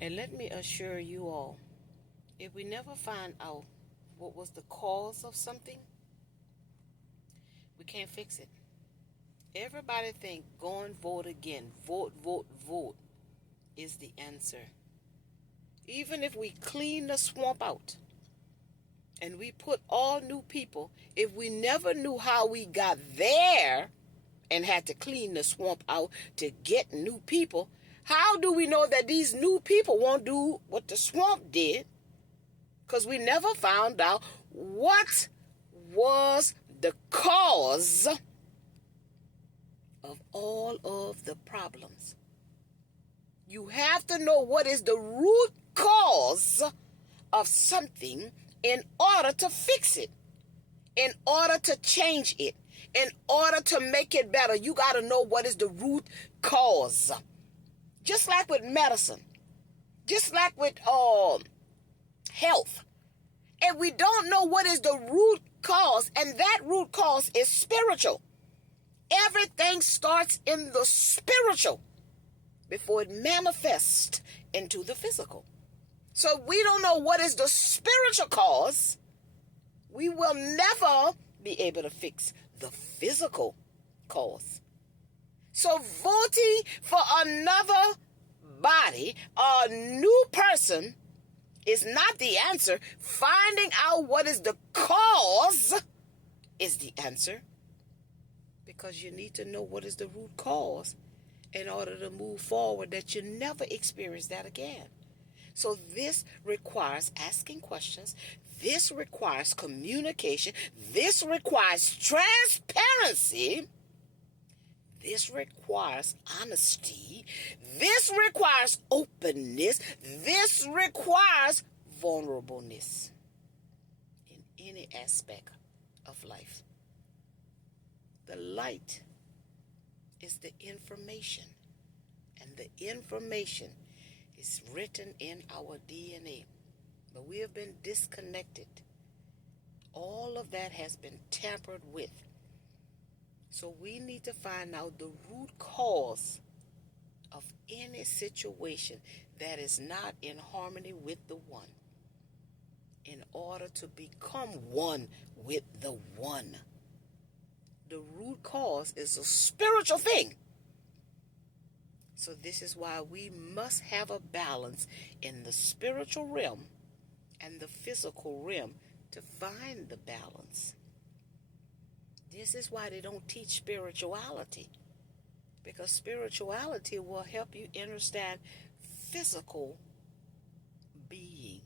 And let me assure you all, if we never find out what was the cause of something, we can't fix it. Everybody think go and vote again. Vote, vote, vote is the answer. Even if we clean the swamp out and we put all new people, if we never knew how we got there and had to clean the swamp out to get new people, how do we know that these new people won't do what the swamp did? Because we never found out what was the cause of all of the problems. You have to know what is the root cause of something in order to fix it, in order to change it, in order to make it better. You got to know what is the root cause. Just like with medicine, just like with health. And we don't know what is the root cause, and that root cause is spiritual. Everything starts in the spiritual before it manifests into the physical. So we don't know what is the spiritual cause. We will never be able to fix the physical cause. So voting for another body, a new person, is not the answer. Finding out what is the cause is the answer. Because you need to know what is the root cause in order to move forward, that you never experience that again. So this requires asking questions. This requires communication. This requires transparency. This requires honesty. This requires openness. This requires vulnerableness in any aspect of life. The light is the information, and the information is written in our DNA. But we have been disconnected. All of that has been tampered with. So we need to find out the root cause of any situation that is not in harmony with the one, in order to become one with the one. The root cause is a spiritual thing. So this is why we must have a balance in the spiritual realm and the physical realm to find the balance. This is why they don't teach spirituality, because spirituality will help you understand physical being.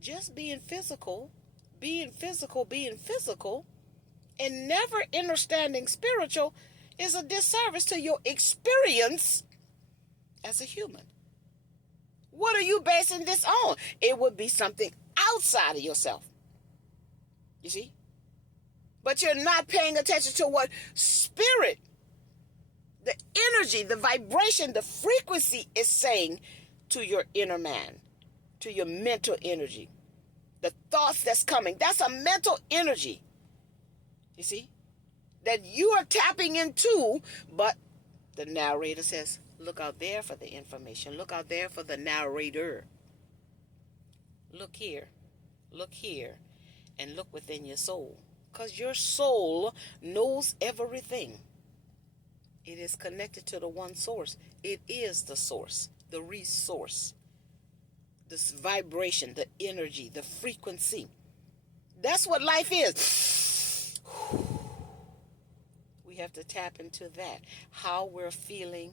Just being physical, and never understanding spiritual is a disservice to your experience as a human. What are you basing this on? It would be something outside of yourself. You see? But you're not paying attention to what spirit, the energy, the vibration, the frequency is saying to your inner man, to your mental energy. The thoughts that's coming, that's a mental energy. You see? That you are tapping into, but the narrator says, look out there for the information. Look out there for the narrator. Look here, and look within your soul. Because your soul knows everything. It is connected to the one source. It is the source, the resource, this vibration, the energy, the frequency. That's what life is. We have to tap into that. How we're feeling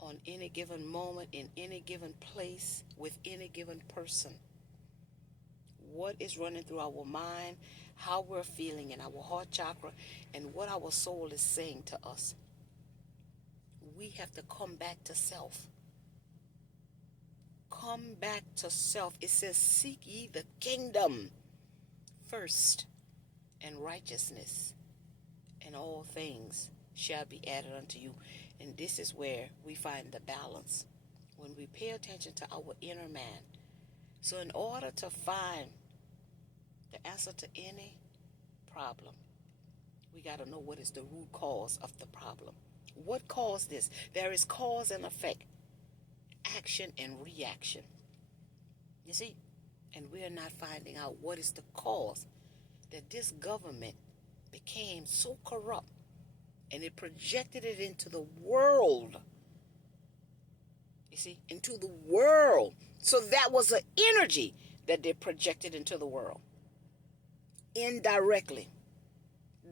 on any given moment, in any given place, with any given person. What is running through our mind, how we're feeling in our heart chakra, and what our soul is saying to us. We have to come back to self. Come back to self. It says, seek ye the kingdom first, and righteousness, and all things shall be added unto you. And this is where we find the balance, when we pay attention to our inner man. So in order to find the answer to any problem, we got to know what is the root cause of the problem. What caused this? There is cause and effect. action and reaction. You see? And we are not finding out what is the cause that this government became so corrupt, and it projected it into the world. You see? Into the world. So that was an energy that they projected into the world. Indirectly.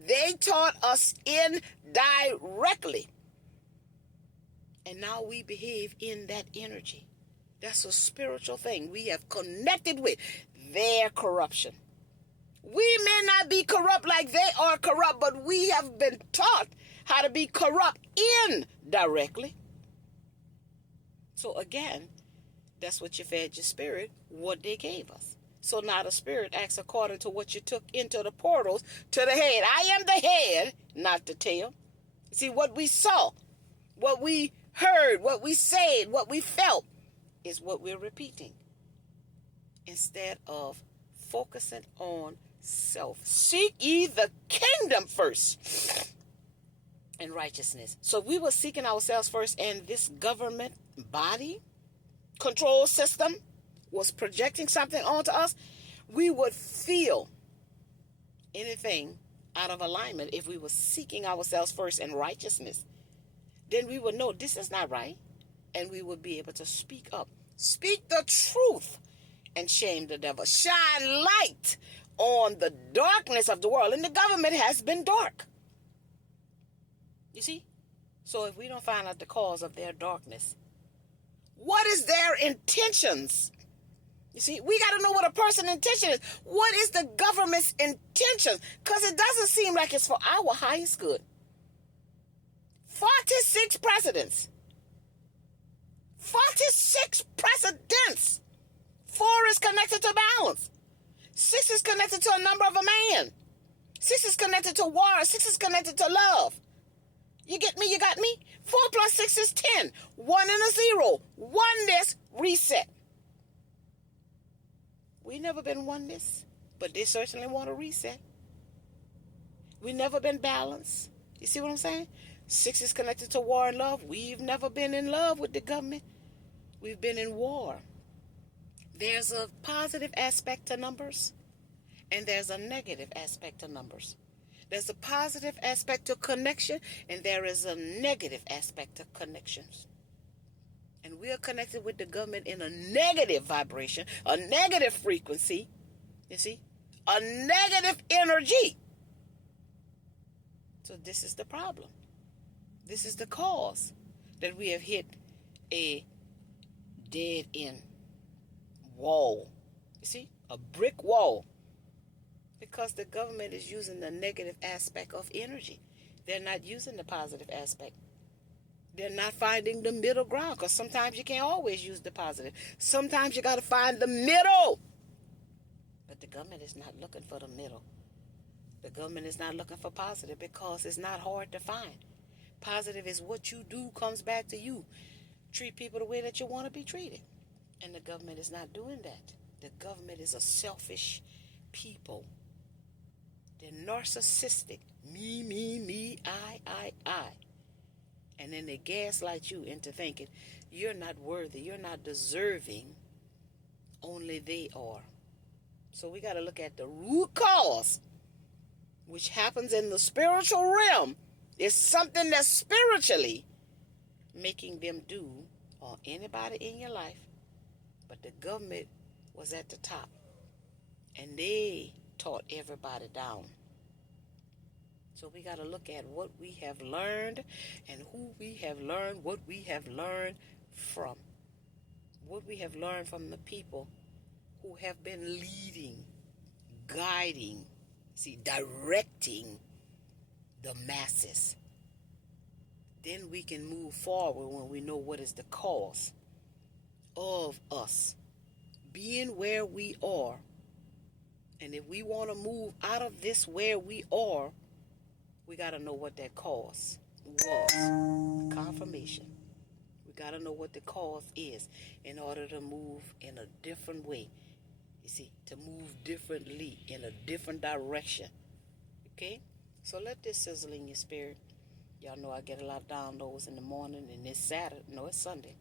They taught us indirectly. And now we behave in that energy. That's a spiritual thing. We have connected with their corruption. We may not be corrupt like they are corrupt, but we have been taught how to be corrupt indirectly. So again, that's what you fed your spirit, what they gave us. So now the spirit acts according to what you took into the portals to the head. I am the head, not the tail. See, what we saw, what we heard, what we said, what we felt is what we're repeating. Instead of focusing on self. Seek ye the kingdom first and righteousness. So we were seeking ourselves first, and this government body control system was projecting something onto us, we would feel anything out of alignment if we were seeking ourselves first in righteousness. Then we would know this is not right, and we would be able to speak up. Speak the truth and shame the devil. Shine light on the darkness of the world. And the government has been dark. You see? So if we don't find out the cause of their darkness, what is their intentions? You see, we got to know what a person's intention is. What is the government's intention? Because it doesn't seem like it's for our highest good. 46 presidents. 46 presidents. 4 is connected to balance. 6 is connected to a number of a man. 6 is connected to war. 6 is connected to love. You get me? You got me? 4 plus 6 is 10. 1 and a 0. Oneness, reset. We never been oneness, but they certainly want to reset. We never been balanced. You see what I'm saying? 6 is connected to war and love. We've never been in love with the government. We've been in war. There's a positive aspect to numbers, and there's a negative aspect to numbers. There's a positive aspect to connection, and there is a negative aspect to connections. And we are connected with the government in a negative vibration, a negative frequency, you see, a negative energy. So this is the problem. This is the cause that we have hit a dead-end wall. You see, a brick wall. Because the government is using the negative aspect of energy. They're not using the positive aspect. They're not finding the middle ground, because sometimes you can't always use the positive. Sometimes you got to find the middle. But the government is not looking for the middle. The government is not looking for positive because it's not hard to find. Positive is what you do comes back to you. Treat people the way that you want to be treated. And the government is not doing that. The government is a selfish people. They're narcissistic. Me, I. And then they gaslight you into thinking you're not worthy, you're not deserving, only they are. So we got to look at the root cause, which happens in the spiritual realm. It's something that's spiritually making them do, or anybody in your life, but the government was at the top, and they taught everybody down. So we got to look at what we have learned and who we have learned, what we have learned from. What we have learned from the people who have been leading, guiding, directing the masses. Then we can move forward when we know what is the cause of us being where we are. And if we want to move out of this where we are, we got to know what that cause was. Confirmation. We got to know what the cause is in order to move in a different way. You see, to move differently in a different direction. Okay? So let this sizzle in your spirit. Y'all know I get a lot of downloads in the morning, and it's Saturday. No, it's Sunday.